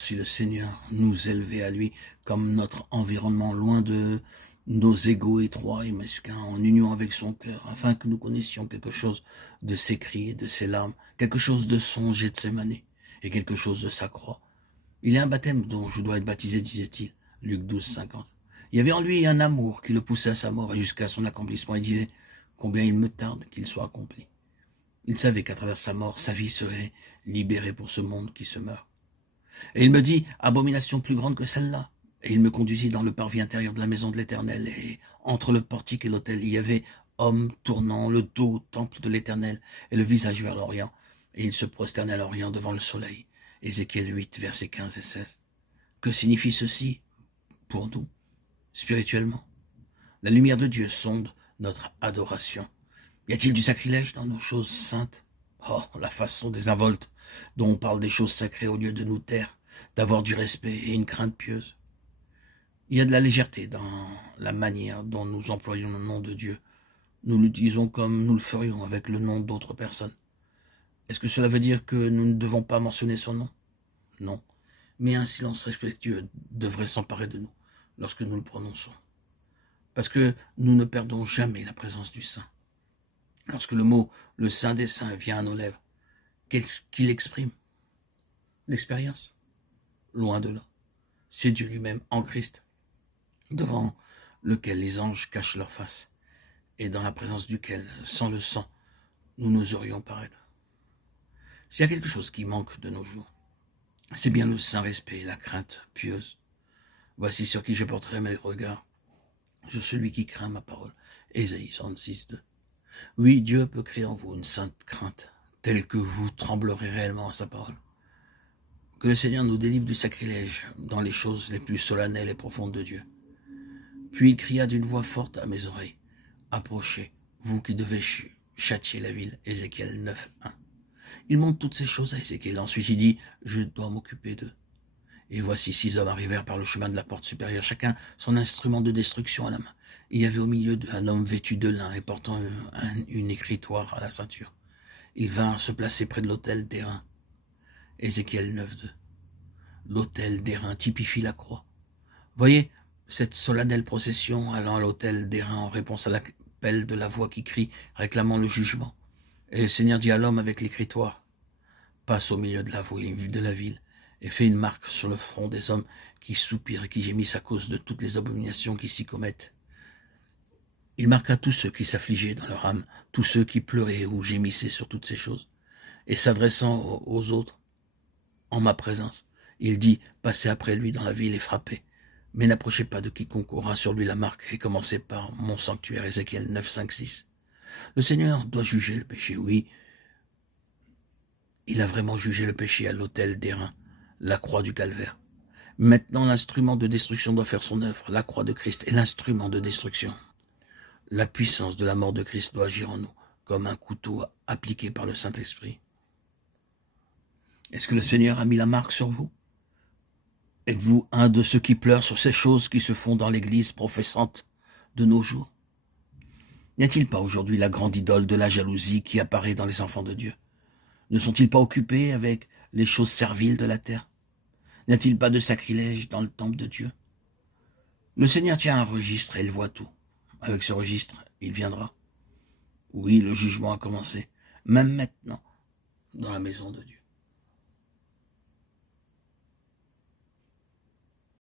Si le Seigneur nous élevait à lui comme notre environnement, loin de nos égos étroits et mesquins, en union avec son cœur, afin que nous connaissions quelque chose de ses cris et de ses larmes, quelque chose de son Gethsémane et quelque chose de sa croix. Il y a un baptême dont je dois être baptisé, disait-il, Luc 12, 50. Il y avait en lui un amour qui le poussait à sa mort et jusqu'à son accomplissement. Il disait combien il me tarde qu'il soit accompli. Il savait qu'à travers sa mort, sa vie serait libérée pour ce monde qui se meurt. Et il me dit, abomination plus grande que celle-là. Et il me conduisit dans le parvis intérieur de la maison de l'Éternel. Et entre le portique et l'autel, il y avait homme tournant le dos au temple de l'Éternel et le visage vers l'Orient. Et il se prosternait à l'Orient devant le soleil. Ézéchiel 8, versets 15 et 16. Que signifie ceci pour nous, spirituellement? La lumière de Dieu sonde notre adoration. Y a-t-il du sacrilège dans nos choses saintes? Oh, la façon désinvolte dont on parle des choses sacrées au lieu de nous taire, d'avoir du respect et une crainte pieuse. Il y a de la légèreté dans la manière dont nous employons le nom de Dieu. Nous le disons comme nous le ferions avec le nom d'autres personnes. Est-ce que cela veut dire que nous ne devons pas mentionner son nom? Non. Mais un silence respectueux devrait s'emparer de nous lorsque nous le prononçons. Parce que nous ne perdons jamais la présence du Saint. Lorsque le mot « le Saint des Saints » vient à nos lèvres, qu'est-ce qu'il exprime? L'expérience? Loin de là. C'est Dieu lui-même en Christ, devant lequel les anges cachent leur face, et dans la présence duquel, sans le sang, nous n'oserions paraître. S'il y a quelque chose qui manque de nos jours, c'est bien le saint respect et la crainte pieuse. Voici sur qui je porterai mes regards, sur celui qui craint ma parole. Ésaïe 66, 2. Oui, Dieu peut créer en vous une sainte crainte, telle que vous tremblerez réellement à sa parole. Que le Seigneur nous délivre du sacrilège dans les choses les plus solennelles et profondes de Dieu. Puis il cria d'une voix forte à mes oreilles, « Approchez, vous qui devez châtier la ville. » Ézéchiel 9, 1. Il montre toutes ces choses à Ézéchiel. Ensuite il dit, « Je dois m'occuper d'eux. » Et voici 6 hommes arrivèrent par le chemin de la porte supérieure, chacun son instrument de destruction à la main. Il y avait au milieu d'eux un homme vêtu de lin et portant une écritoire à la ceinture. Ils vinrent se placer près de l'autel d'airain. Ézéchiel 9, 2. L'autel d'airain typifie la croix. Voyez cette solennelle procession allant à l'autel d'airain en réponse à l'appel de la voix qui crie, réclamant le jugement. Et le Seigneur dit à l'homme avec l'écritoire, « Passe au milieu de la ville, et fait une marque sur le front des hommes qui soupirent et qui gémissent à cause de toutes les abominations qui s'y commettent. » Il marqua tous ceux qui s'affligeaient dans leur âme, tous ceux qui pleuraient ou gémissaient sur toutes ces choses. Et s'adressant aux autres, en ma présence, il dit, passez après lui dans la ville et frappez. Mais n'approchez pas de quiconque aura sur lui la marque, et commencez par mon sanctuaire, Ézéchiel 9, 5, 6. Le Seigneur doit juger le péché, oui. Il a vraiment jugé le péché à l'autel d'airain, la croix du calvaire. Maintenant, l'instrument de destruction doit faire son œuvre. La croix de Christ est l'instrument de destruction. La puissance de la mort de Christ doit agir en nous, comme un couteau appliqué par le Saint-Esprit. Est-ce que le Seigneur a mis la marque sur vous? Êtes-vous un de ceux qui pleurent sur ces choses qui se font dans l'Église professante de nos jours? N'y a-t-il pas aujourd'hui la grande idole de la jalousie qui apparaît dans les enfants de Dieu? Ne sont-ils pas occupés avec les choses serviles de la terre? N'y a-t-il pas de sacrilège dans le temple de Dieu? Le Seigneur tient un registre et il voit tout. Avec ce registre, il viendra. Oui, le jugement a commencé, même maintenant, dans la maison de Dieu.